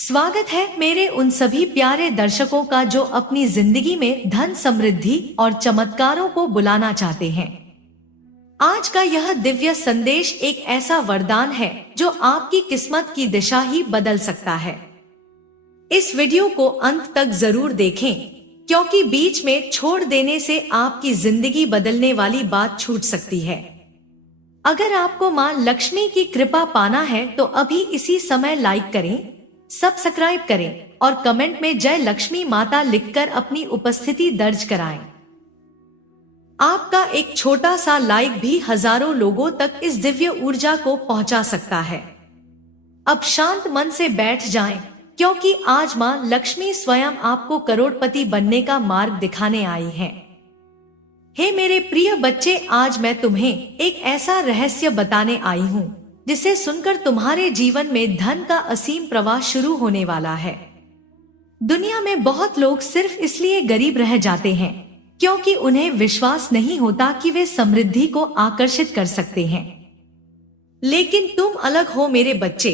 स्वागत है मेरे उन सभी प्यारे दर्शकों का जो अपनी जिंदगी में धन, समृद्धि और चमत्कारों को बुलाना चाहते हैं। आज का यह दिव्य संदेश एक ऐसा वरदान है जो आपकी किस्मत की दिशा ही बदल सकता है। इस वीडियो को अंत तक जरूर देखें, क्योंकि बीच में छोड़ देने से आपकी जिंदगी बदलने वाली बात छूट सकती है। अगर आपको मां लक्ष्मी की कृपा पाना है तो अभी इसी समय लाइक करें, सब्सक्राइब करें और कमेंट में जय लक्ष्मी माता लिखकर अपनी उपस्थिति दर्ज कराएं। आपका एक छोटा सा लाइक भी हजारों लोगों तक इस दिव्य ऊर्जा को पहुंचा सकता है। अब शांत मन से बैठ जाएं, क्योंकि आज मां लक्ष्मी स्वयं आपको करोड़पति बनने का मार्ग दिखाने आई हैं। हे मेरे प्रिय बच्चे, आज मैं तुम्हें एक ऐसा रहस्य बताने आई हूँ जिसे सुनकर तुम्हारे जीवन में धन का असीम प्रवाह शुरू होने वाला है। दुनिया में बहुत लोग सिर्फ इसलिए गरीब रह जाते हैं क्योंकि उन्हें विश्वास नहीं होता कि वे समृद्धि को आकर्षित कर सकते हैं। लेकिन तुम अलग हो मेरे बच्चे।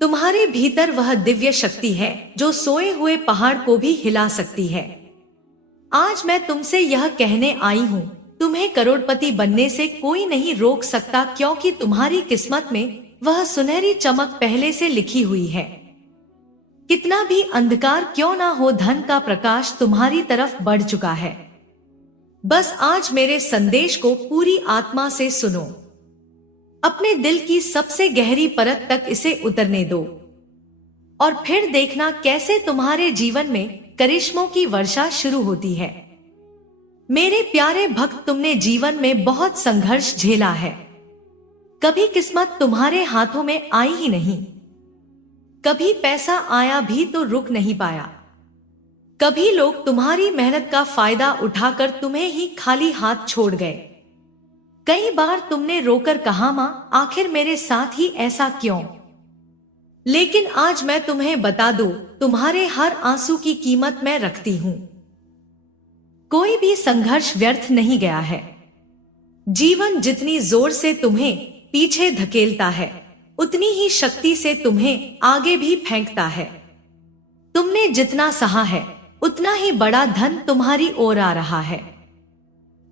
तुम्हारे भीतर वह दिव्य शक्ति है जो सोए हुए पहाड़ को भी हिला सकती है। आज मैं तुमसे यह कहने आई हूँ, तुम्हें करोड़पति बनने से कोई नहीं रोक सकता, क्योंकि तुम्हारी किस्मत में वह सुनहरी चमक पहले से लिखी हुई है। कितना भी अंधकार क्यों ना हो, धन का प्रकाश तुम्हारी तरफ बढ़ चुका है। बस आज मेरे संदेश को पूरी आत्मा से सुनो। अपने दिल की सबसे गहरी परत तक इसे उतरने दो और फिर देखना कैसे तुम्हारे जीवन में करिश्मों की वर्षा शुरू होती है। मेरे प्यारे भक्त, तुमने जीवन में बहुत संघर्ष झेला है। कभी किस्मत तुम्हारे हाथों में आई ही नहीं, कभी पैसा आया भी तो रुक नहीं पाया, कभी लोग तुम्हारी मेहनत का फायदा उठाकर तुम्हें ही खाली हाथ छोड़ गए। कई बार तुमने रोकर कहा, मां आखिर मेरे साथ ही ऐसा क्यों। लेकिन आज मैं तुम्हें बता दूं, तुम्हारे हर आंसू की कीमत मैं रखती हूं। कोई भी संघर्ष व्यर्थ नहीं गया है। जीवन जितनी जोर से तुम्हें पीछे धकेलता है, उतनी ही शक्ति से तुम्हें आगे भी फेंकता है। तुमने जितना सहा है, उतना ही बड़ा धन तुम्हारी ओर आ रहा है।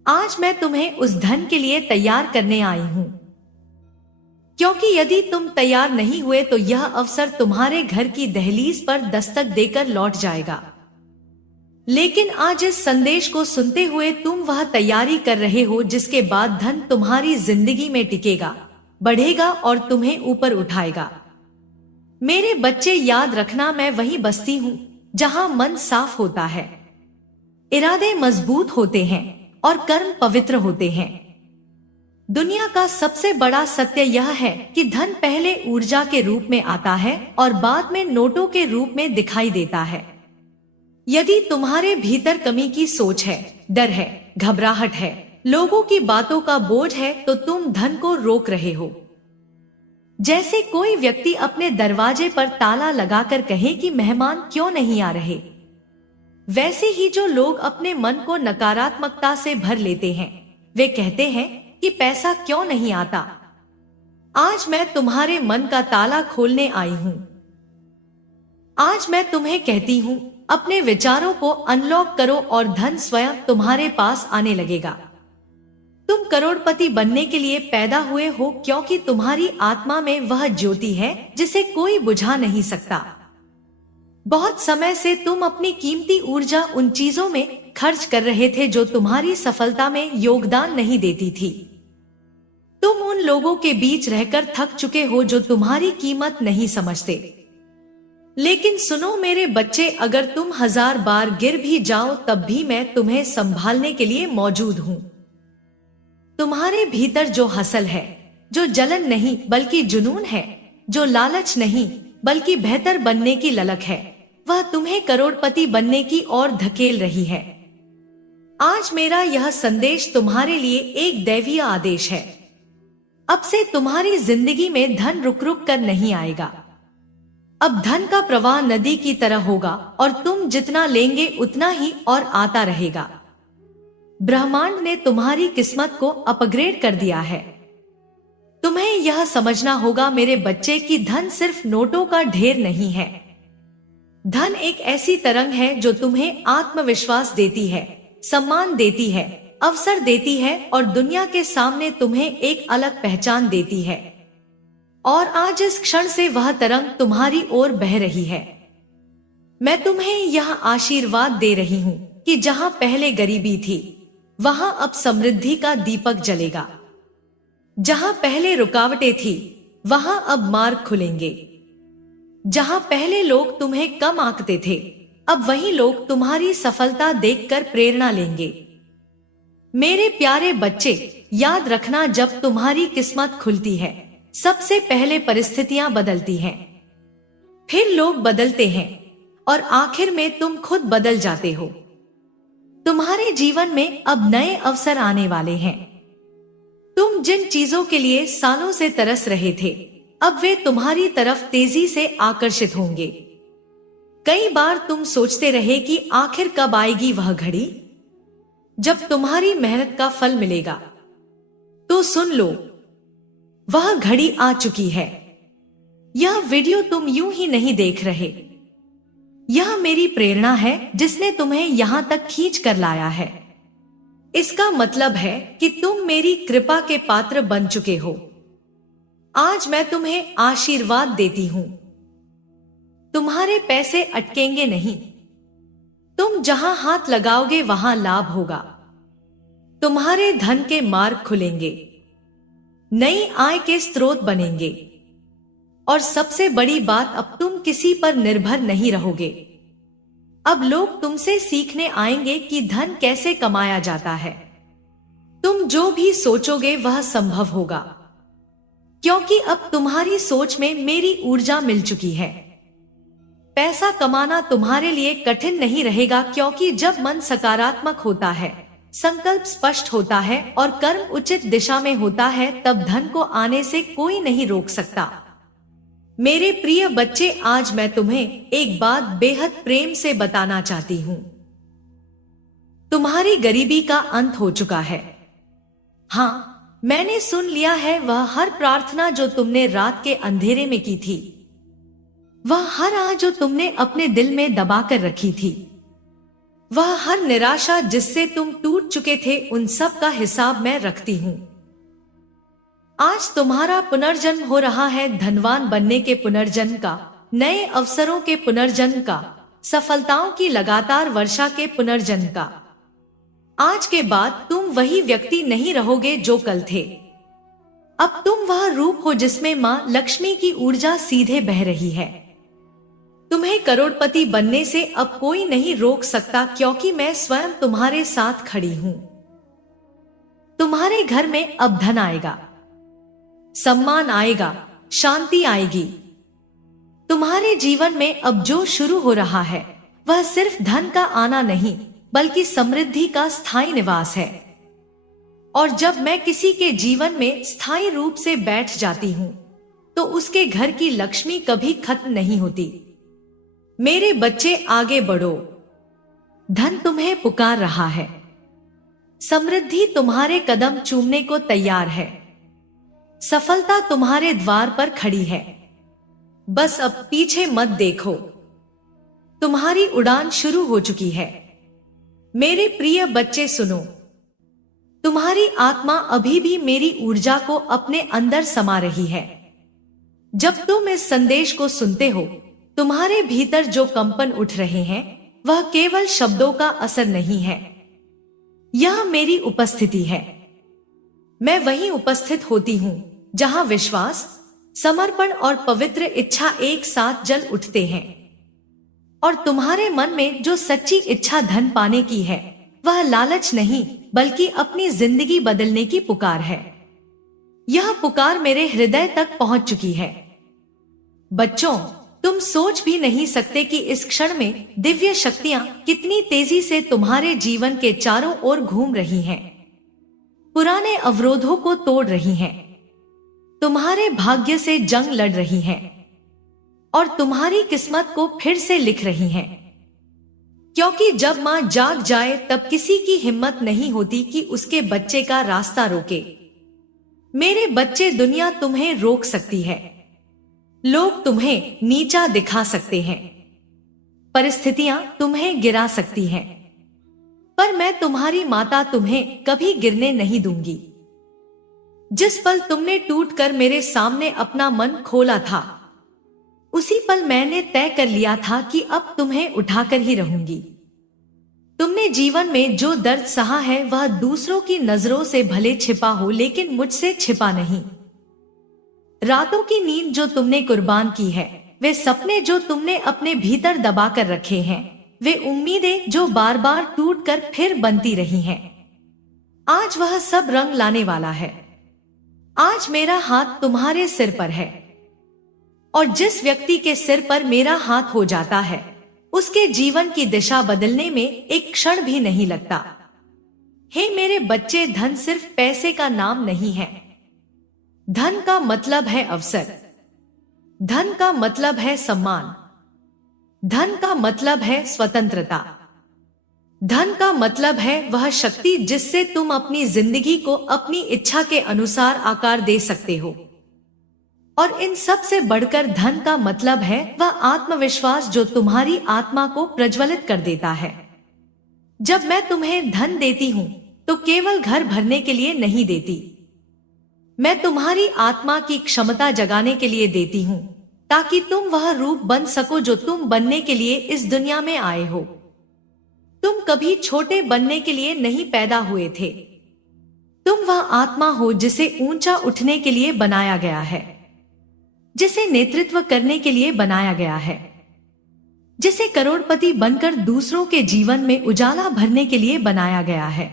आज मैं तुम्हें उस धन के लिए तैयार करने आई हूं, क्योंकि यदि तुम तैयार नहीं हुए तो यह अवसर तुम्हारे घर की दहलीज पर दस्तक देकर लौट जाएगा। लेकिन आज इस संदेश को सुनते हुए तुम वह तैयारी कर रहे हो जिसके बाद धन तुम्हारी जिंदगी में टिकेगा, बढ़ेगा और तुम्हें ऊपर उठाएगा। मेरे बच्चे, याद रखना, मैं वहीं बसती हूँ जहाँ मन साफ होता है, इरादे मजबूत होते हैं और कर्म पवित्र होते हैं। दुनिया का सबसे बड़ा सत्य यह है कि धन पहले ऊर्जा के रूप में आता है और बाद में नोटों के रूप में दिखाई देता है। यदि तुम्हारे भीतर कमी की सोच है, डर है, घबराहट है, लोगों की बातों का बोझ है, तो तुम धन को रोक रहे हो। जैसे कोई व्यक्ति अपने दरवाजे पर ताला लगाकर कहे कि मेहमान क्यों नहीं आ रहे, वैसे ही जो लोग अपने मन को नकारात्मकता से भर लेते हैं, वे कहते हैं कि पैसा क्यों नहीं आता। आज मैं तुम्हारे मन का ताला खोलने आई हूं। आज मैं तुम्हें कहती हूं, अपने विचारों को अनलॉक करो और धन स्वयं तुम्हारे पास आने लगेगा। तुम करोड़पति बनने के लिए पैदा हुए हो, क्योंकि तुम्हारी आत्मा में वह ज्योति है जिसे कोई बुझा नहीं सकता। बहुत समय से तुम अपनी कीमती ऊर्जा उन चीजों में खर्च कर रहे थे जो तुम्हारी सफलता में योगदान नहीं देती थी। तुम उन लोगों के बीच रहकर थक चुके हो जो तुम्हारी कीमत नहीं समझते। लेकिन सुनो मेरे बच्चे, अगर तुम 1000 बार गिर भी जाओ तब भी मैं तुम्हें संभालने के लिए मौजूद हूँ। तुम्हारे भीतर जो हसल है, जो जलन नहीं बल्कि जुनून है, जो लालच नहीं बल्कि बेहतर बनने की ललक है, वह तुम्हें करोड़पति बनने की ओर धकेल रही है। आज मेरा यह संदेश तुम्हारे लिए एक दैवीय आदेश है। अब से तुम्हारी जिंदगी में धन रुक रुक कर नहीं आएगा। अब धन का प्रवाह नदी की तरह होगा और तुम जितना लेंगे उतना ही और आता रहेगा। ब्रह्मांड ने तुम्हारी किस्मत को अपग्रेड कर दिया है। तुम्हें यह समझना होगा मेरे बच्चे कि धन सिर्फ नोटों का ढेर नहीं है। धन एक ऐसी तरंग है जो तुम्हें आत्मविश्वास देती है, सम्मान देती है, अवसर देती है और दुनिया के सामने तुम्हें एक अलग पहचान देती है। और आज इस क्षण से वह तरंग तुम्हारी ओर बह रही है। मैं तुम्हें यह आशीर्वाद दे रही हूँ कि जहाँ पहले गरीबी थी, वहां अब समृद्धि का दीपक जलेगा। जहां पहले रुकावटें थी, वहां अब मार्ग खुलेंगे। जहां पहले लोग तुम्हें कम आंकते थे, अब वही लोग तुम्हारी सफलता देखकर प्रेरणा लेंगे। मेरे प्यारे बच्चे, याद रखना, जब तुम्हारी किस्मत खुलती है, सबसे पहले परिस्थितियां बदलती हैं, फिर लोग बदलते हैं और आखिर में तुम खुद बदल जाते हो। तुम्हारे जीवन में अब नए अवसर आने वाले हैं। तुम जिन चीजों के लिए सालों से तरस रहे थे, अब वे तुम्हारी तरफ तेजी से आकर्षित होंगे। कई बार तुम सोचते रहे कि आखिर कब आएगी वह घड़ी जब तुम्हारी मेहनत का फल मिलेगा। तो सुन लो, वह घड़ी आ चुकी है। यह वीडियो तुम यूं ही नहीं देख रहे। यह मेरी प्रेरणा है जिसने तुम्हें यहां तक खींच कर लाया है। इसका मतलब है कि तुम मेरी कृपा के पात्र बन चुके हो। आज मैं तुम्हें आशीर्वाद देती हूं। तुम्हारे पैसे अटकेंगे नहीं। तुम जहां हाथ लगाओगे वहां लाभ होगा। तुम्हारे धन के मार्ग खुलेंगे, नई आय के स्रोत बनेंगे और सबसे बड़ी बात, अब तुम किसी पर निर्भर नहीं रहोगे। अब लोग तुमसे सीखने आएंगे कि धन कैसे कमाया जाता है। तुम जो भी सोचोगे वह संभव होगा, क्योंकि अब तुम्हारी सोच में मेरी ऊर्जा मिल चुकी है। पैसा कमाना तुम्हारे लिए कठिन नहीं रहेगा, क्योंकि जब मन सकारात्मक होता है, संकल्प स्पष्ट होता है और कर्म उचित दिशा में होता है, तब धन को आने से कोई नहीं रोक सकता। मेरे प्रिय बच्चे, आज मैं तुम्हें एक बात बेहद प्रेम से बताना चाहती हूँ। तुम्हारी गरीबी का अंत हो चुका है। हाँ, मैंने सुन लिया है। वह हर प्रार्थना जो तुमने रात के अंधेरे में की थी, वह हर आह जो तुमने अपने दिल में दबा कर रखी थी, वह हर निराशा जिससे तुम टूट चुके थे, उन सब का हिसाब मैं रखती हूँ। आज तुम्हारा पुनर्जन्म हो रहा है, धनवान बनने के पुनर्जन्म का, नए अवसरों के पुनर्जन्म का, सफलताओं की लगातार वर्षा के पुनर्जन्म का। आज के बाद तुम वही व्यक्ति नहीं रहोगे जो कल थे। अब तुम वह रूप हो जिसमें मां लक्ष्मी की ऊर्जा सीधे बह रही है। तुम्हें करोड़पति बनने से अब कोई नहीं रोक सकता, क्योंकि मैं स्वयं तुम्हारे साथ खड़ी हूं। तुम्हारे घर में अब धन आएगा, सम्मान आएगा, शांति आएगी। तुम्हारे जीवन में अब जो शुरू हो रहा है, वह सिर्फ धन का आना नहीं, बल्कि समृद्धि का स्थायी निवास है। और जब मैं किसी के जीवन में स्थायी रूप से बैठ जाती हूं, तो उसके घर की लक्ष्मी कभी खत्म नहीं होती। मेरे बच्चे, आगे बढ़ो। धन तुम्हें पुकार रहा है। समृद्धि तुम्हारे कदम चूमने को तैयार है। सफलता तुम्हारे द्वार पर खड़ी है। बस अब पीछे मत देखो। तुम्हारी उड़ान शुरू हो चुकी है। मेरे प्रिय बच्चे, सुनो। तुम्हारी आत्मा अभी भी मेरी ऊर्जा को अपने अंदर समा रही है। जब तुम इस संदेश को सुनते हो, तुम्हारे भीतर जो कंपन उठ रहे हैं, वह केवल शब्दों का असर नहीं है। यह मेरी उपस्थिति है। मैं वहीं उपस्थित होती हूं जहां विश्वास, समर्पण और पवित्र इच्छा एक साथ जल उठते हैं। और तुम्हारे मन में जो सच्ची इच्छा धन पाने की है, वह लालच नहीं, बल्कि अपनी जिंदगी बदलने की पुकार है। यह पुकार मेरे हृदय तक पहुंच चुकी है। बच्चों, तुम सोच भी नहीं सकते कि इस क्षण में दिव्य शक्तियां कितनी तेजी से तुम्हारे जीवन के चारों ओर घूम रही हैं, पुराने अवरोधों को तोड़ रही हैं, तुम्हारे भाग्य से जंग लड़ रही हैं और तुम्हारी किस्मत को फिर से लिख रही हैं। क्योंकि जब मां जाग जाए, तब किसी की हिम्मत नहीं होती कि उसके बच्चे का रास्ता रोके। मेरे बच्चे, दुनिया तुम्हें रोक सकती है, लोग तुम्हें नीचा दिखा सकते हैं, परिस्थितियां तुम्हें गिरा सकती हैं, पर मैं तुम्हारी माता तुम्हें कभी गिरने नहीं दूंगी। जिस पल तुमने टूटकर मेरे सामने अपना मन खोला था, उसी पल मैंने तय कर लिया था कि अब तुम्हें उठाकर ही रहूंगी। तुमने जीवन में जो दर्द सहा है वह दूसरों की नजरों से भले छिपा हो, लेकिन मुझसे छिपा नहीं। रातों की नींद जो तुमने कुर्बान की है, वे सपने जो तुमने अपने भीतर दबा कर रखे हैं, वे उम्मीदें जो बार बार टूटकर फिर बनती रही हैं, आज वह सब रंग लाने वाला है। आज मेरा हाथ तुम्हारे सिर पर है, और जिस व्यक्ति के सिर पर मेरा हाथ हो जाता है, उसके जीवन की दिशा बदलने में एक क्षण भी नहीं लगता। हे मेरे बच्चे, धन सिर्फ पैसे का नाम नहीं है। धन का मतलब है अवसर, धन का मतलब है सम्मान, धन का मतलब है स्वतंत्रता, धन का मतलब है वह शक्ति जिससे तुम अपनी जिंदगी को अपनी इच्छा के अनुसार आकार दे सकते हो। और इन सब से बढ़कर धन का मतलब है वह आत्मविश्वास जो तुम्हारी आत्मा को प्रज्वलित कर देता है। जब मैं तुम्हें धन देती हूँ तो केवल घर भरने के लिए नहीं देती, मैं तुम्हारी आत्मा की क्षमता जगाने के लिए देती हूँ, ताकि तुम वह रूप बन सको जो तुम बनने के लिए इस दुनिया में आए हो। तुम कभी छोटे बनने के लिए नहीं पैदा हुए थे। तुम वह आत्मा हो जिसे ऊंचा उठने के लिए बनाया गया है, जिसे नेतृत्व करने के लिए बनाया गया है, जिसे करोड़पति बनकर दूसरों के जीवन में उजाला भरने के लिए बनाया गया है।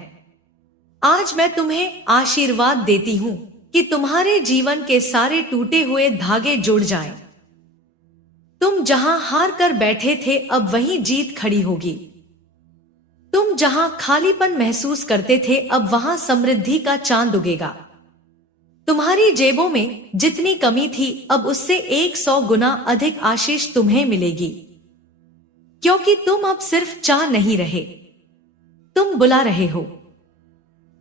आज मैं तुम्हें आशीर्वाद देती हूं कि तुम्हारे जीवन के सारे टूटे हुए धागे जुड़ जाएं। तुम जहां हार कर बैठे थे, अब वहीं जीत खड़ी होगी। तुम जहां खालीपन महसूस करते थे, अब वहां समृद्धि का चांद उगेगा। तुम्हारी जेबों में जितनी कमी थी, अब उससे 100 गुना अधिक आशीष तुम्हें मिलेगी, क्योंकि तुम अब सिर्फ चाह नहीं रहे, तुम बुला रहे हो।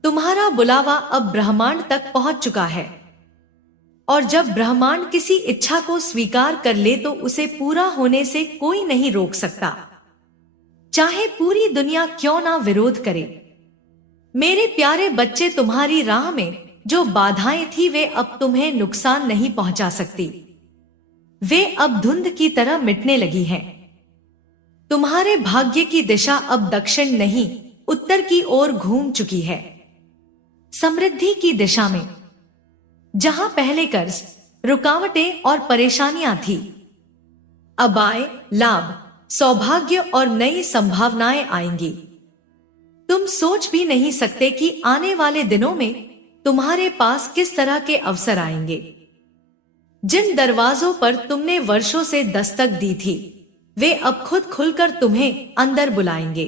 तुम्हारा बुलावा अब ब्रह्मांड तक पहुंच चुका है, और जब ब्रह्मांड किसी इच्छा को स्वीकार कर ले तो उसे पूरा होने से कोई नहीं रोक सकता, चाहे पूरी दुनिया क्यों ना विरोध करे। मेरे प्यारे बच्चे, तुम्हारी राह में जो बाधाएं थी वे अब तुम्हें नुकसान नहीं पहुंचा सकती। वे अब धुंध की तरह मिटने लगी हैं। तुम्हारे भाग्य की दिशा अब दक्षिण नहीं, उत्तर की ओर घूम चुकी है। समृद्धि की दिशा में, जहां पहले कर्ज, रुकावटें और परेशानियां थी, अब आय, लाभ, सौभाग्य और नई संभावनाएं आएंगी। तुम सोच भी नहीं सकते कि आने वाले दिनों में तुम्हारे पास किस तरह के अवसर आएंगे। जिन दरवाजों पर तुमने वर्षों से दस्तक दी थी, वे अब खुद खुलकर तुम्हें अंदर बुलाएंगे।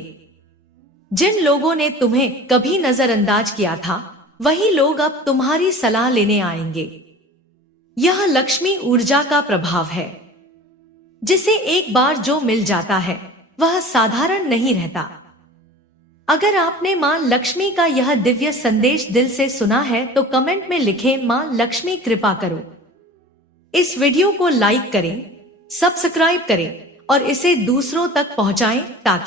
जिन लोगों ने तुम्हें कभी नजरअंदाज किया था, वही लोग अब तुम्हारी सलाह लेने आएंगे। यह लक्ष्मी ऊर्जा का प्रभाव है, जिसे एक बार जो मिल जाता है वह साधारण नहीं रहता। अगर आपने मां लक्ष्मी का यह दिव्य संदेश दिल से सुना है तो कमेंट में लिखें, मां लक्ष्मी कृपा करो। इस वीडियो को लाइक करें, सब्सक्राइब करें और इसे दूसरों तक पहुंचाएं ताकि